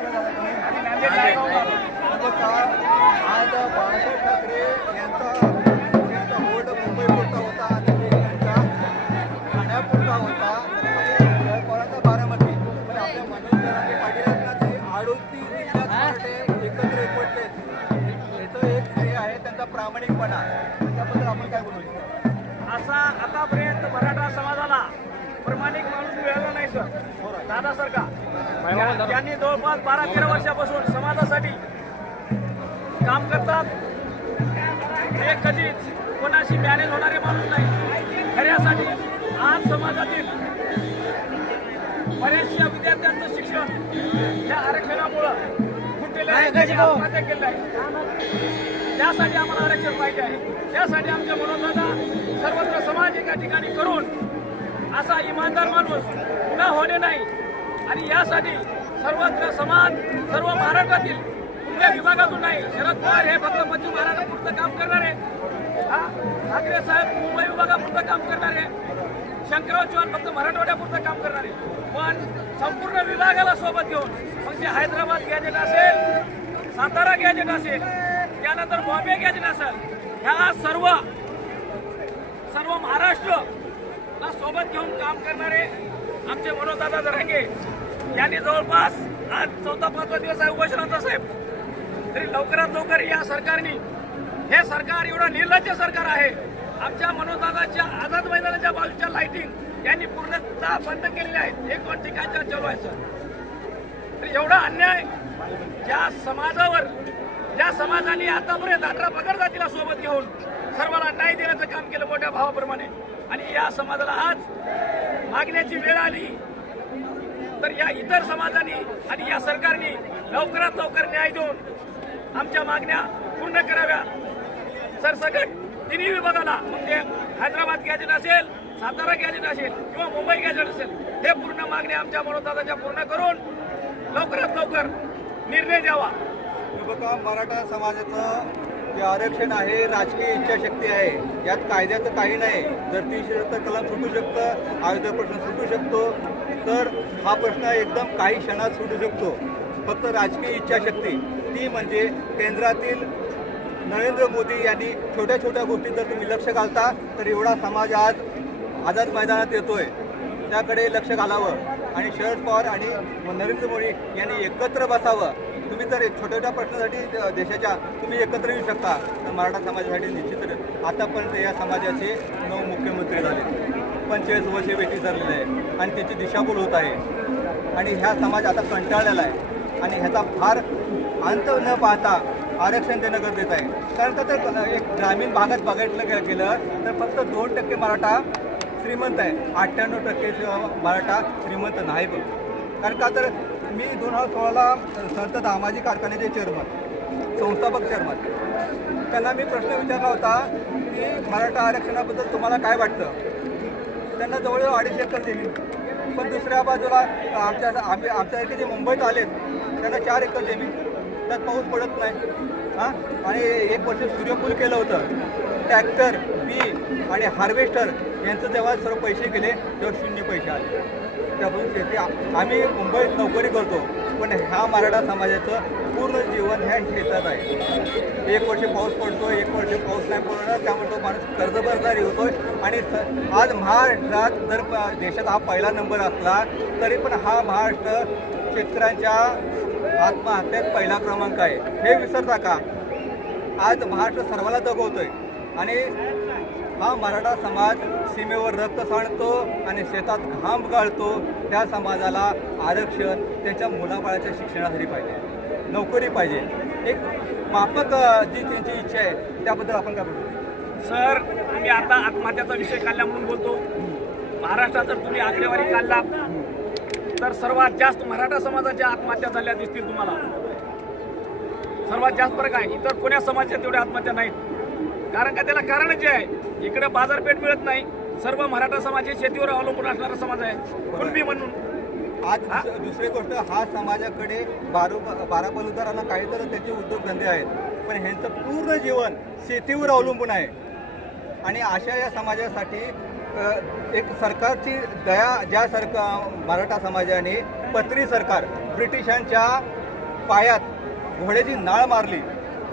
आज बाळासाहेब ठाकरे यांचा यांचा होता आणि ते ठाण्यापुरता होता कोणाचा बारामती पण आपल्या मनोज जरांगे पाटील ते अडोतीस एकत्र एकवटले याचं एक श्रेय आहे त्यांचा प्रामाणिकपणा त्याबद्दल आपण काय बोलू शकतो असा आतापर्यंत मराठा समाजाला प्रमाणिक माणूस मिळाला नाही सर. दादा सर का त्या- त्यांनी जवळपास बारा तेरा वर्षापासून समाजासाठी काम करतात. ते कधीच कोणाशी मॅनेज होणारे माणूस नाही. खऱ्यासाठी आज समाजातील बऱ्याचशा विद्यार्थ्यांचं शिक्षण या आरक्षणामुळं आत्महत्या केलेलं आहे. त्यासाठी आम्हाला आरक्षण पाहिजे आहे. त्यासाठी आमच्या मनोदादा सर्वत्र समाज एका ठिकाणी करून असा इमानदार माणूस पुन्हा होणे नाही. आणि यासाठी सर्वत्र समाज सर्व महाराष्ट्रातील कुठल्या विभागातून नाही शरद पवार हे फक्त पश्चिम महाराष्ट्रापुरतं काम करणारे हा ठाकरे साहेब मुंबई विभागापुरतं काम करणारे शंकरराव चव्हाण फक्त मराठवाड्यापुरतं काम करणारे पण संपूर्ण विभागाला सोबत घेऊन मग ते हैदराबाद गॅजेट असेल सातारा गॅजेट असेल त्यानंतर बॉम्बे गॅजेट असेल ह्या सर्व सर्व महाराष्ट्र ला सोबत घेऊन काम करणारे आमचे मनोजदादा जरांगे यांनी जवळपास आज चौथा पाचवा दिवस आहे उपोषणाचा साहेब. तरी लवकरात लवकर या सरकारने हे सरकार एवढं निर्लज्ज सरकार आहे. आमच्या मनोजदादाच्या आझाद मैदानाच्या बाजूच्या लाइटिंग यांनी पूर्णतः बंद केलेल्या आहेत एक दोन ठिकाणच्या चालू आहे सर. तर एवढा अन्याय ज्या समाजावर ज्या समाजाने आतापर्यंत अठरा पगड जातीला सोबत घेऊन सर्वांना न्याय देण्याचं काम केलं मोठ्या भावाप्रमाणे. आणि या समाजाला आज मागण्याची वेळ आली. तर या इतर समाजाने आणि या सरकारने लवकरात लवकर न्याय देऊन आमच्या मागण्या पूर्ण कराव्या. सरसकट तिन्ही विभागाला म्हणजे हैदराबाद गॅजेट असेल सातारा गॅजेट असेल किंवा मुंबई गॅजेट असेल हे पूर्ण मागण्या आमच्या मनोदादाच्या पूर्ण करून लवकरात लवकर निर्णय द्यावा. बघा मराठा समाजाचं जे आरक्षण आहे राजकीय इच्छाशक्ती आहे यात कायद्याचं काही नाही. जर तीनशे सत्तर कलम सुटू शकतं अयोध्या प्रश्न सुटू शकतो तर हा प्रश्न एकदम काही क्षणात सुटू शकतो. फक्त राजकीय इच्छाशक्ती. ती म्हणजे केंद्रातील नरेंद्र मोदी यांनी छोट्या छोट्या गोष्टी जर तुम्ही लक्ष घालता तर एवढा समाज आज आझाद मैदानात येतोय. त्याकडे लक्ष घालावं. आणि शरद पवार आणि नरेंद्र मोदी यांनी एकत्र बसावं. तुम्ही जर एक छोट्या छोट्या प्रश्नासाठी देशाच्या तुम्ही एकत्र येऊ शकता. तर मराठा समाजासाठी निश्चित आतापर्यंत या समाजाचे नऊ मुख्यमंत्री झाले. पंचेचाळीस वर्षे वेटी झालेले आहे. आणि त्याची दिशाभूल होत आहे. आणि ह्या समाज आता कंटाळलेला आहे. आणि ह्याचा फार अंत न पाहता आरक्षण देणं गरजेचं आहे. कारण का तर एक ग्रामीण भागात बघायचं गेलं तर फक्त दोन टक्के मराठा श्रीमंत आहे. अठ्ठ्याण्णव टक्के मराठा श्रीमंत नाही बघ. कारण का तर मी दोन हजार सोळाला संत दामाजी कारखान्याचे चेअरमन संस्थापक चेअरमन त्यांना मी प्रश्न विचारला होता की मराठा आरक्षणाबद्दल तुम्हाला काय वाटतं? त्यांना जवळजवळ अडीच एकर दिली पण दुसऱ्या बाजूला आमच्या आम्ही आमच्यासारखे जे मुंबईत आलेत त्यांना चार एकर जमीन. त्यात पाऊस पडत नाही. हां? आणि एक वर्ष सूर्यफूल केलं होतं. ट्रॅक्टर बी आणि हार्वेस्टर यांचं जेव्हा सर्व पैसे गेले तेव्हा शून्य पैसे आले. त्यापासून शेती आम्ही मुंबईत नोकरी करतो पण ह्या मराठा समाजाचं पूर्ण जीवन ह्या शेतात आहे. एक वर्ष पाऊस पडतो एक वर्ष पाऊस नाही पडणार त्यामुळे तो माणूस कर्जबाजारी होतो आणि स- आज महाराष्ट्रात जर प- देशात हा पहिला नंबर असला तरी पण हा महाराष्ट्र शेतकऱ्यांच्या आत्महत्येत पहिला क्रमांक आहे. हे विसरता का? आज महाराष्ट्र सर्वाला जगवतोय आणि हा मराठा समाज सीमेवर रक्त सांडतो आणि शेतात घाम गाळतो. त्या समाजाला आरक्षण त्यांच्या मुलाबाळाच्या शिक्षणासाठी पाहिजे. नोकरी पाहिजे. एक माफक जी त्यांची इच्छा आहे त्याबद्दल आपण काय बोलतो सर तुम्ही आता आत्महत्याचा विषय काढला म्हणून बोलतो. महाराष्ट्रात जर तुम्ही आकडेवारी काढला तर सर्वात जास्त मराठा समाजाच्या आत्महत्या झाल्या दिसतील तुम्हाला. सर्वात जास्त फरक आहे इतर कोण्या समाजाच्या तेवढ्या आत्महत्या नाहीत. कारण का त्याला कारणच जे आहे इकडे बाजारपेठ मिळत नाही. सर्व मराठा समाज हे शेतीवर अवलंबून असणारा समाज आहे. कुणबी म्हणून. आज दुस- दुसरी गोष्ट हा समाजाकडे बारू बारा बलुदारांना काहीतरी त्याचे उद्योगधंदे आहेत. पण ह्यांचं पूर्ण जीवन शेतीवर अवलंबून आहे. आणि अशा या समाजासाठी एक सरकारची दया ज्या सरकार मराठा समाजाने पत्री सरकार ब्रिटिशांच्या पायात घोड्याची नाळ मारली.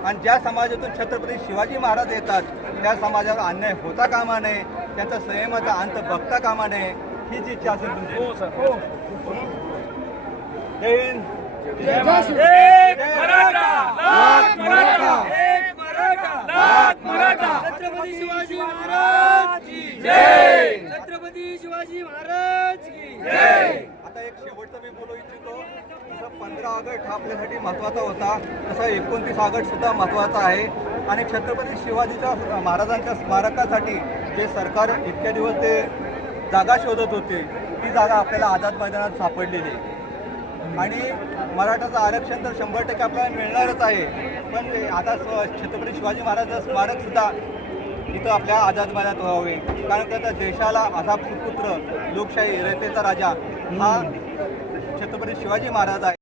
आणि ज्या समाजातून छत्रपती शिवाजी महाराज येतात त्या समाजावर अन्याय होता कामा नये त्याचा संयमाचा अंत बघता कामा नये ही जी इच्छा असेल तुमची. छत्रपती शिवाजी महाराज छत्रपती शिवाजी महाराज आता एक शेवटचं मी बोलू इच्छितो. जसं पंधरा ऑगस्ट हा आपल्यासाठी महत्त्वाचा होता तसा एकोणतीस ऑगस्ट सुद्धा महत्त्वाचा आहे. आणि छत्रपती शिवाजीच्या महाराजांच्या स्मारकासाठी जे सरकार इतक्या दिवस ते जागा शोधत होते ती जागा आपल्याला आझाद मैदानात सापडलेली आणि मराठाचं आरक्षण तर शंभर टक्के आपल्याला मिळणारच आहे. पण ते आता छत्रपती शिवाजी महाराजांचं स्मारक सुद्धा इथं आपल्या आझाद मैदानात व्हावे. कारण त्याचा देशाला आझाद सुपुत्र लोकशाही रयतेचा राजा हा छत्रपती शिवाजी महाराज आहे.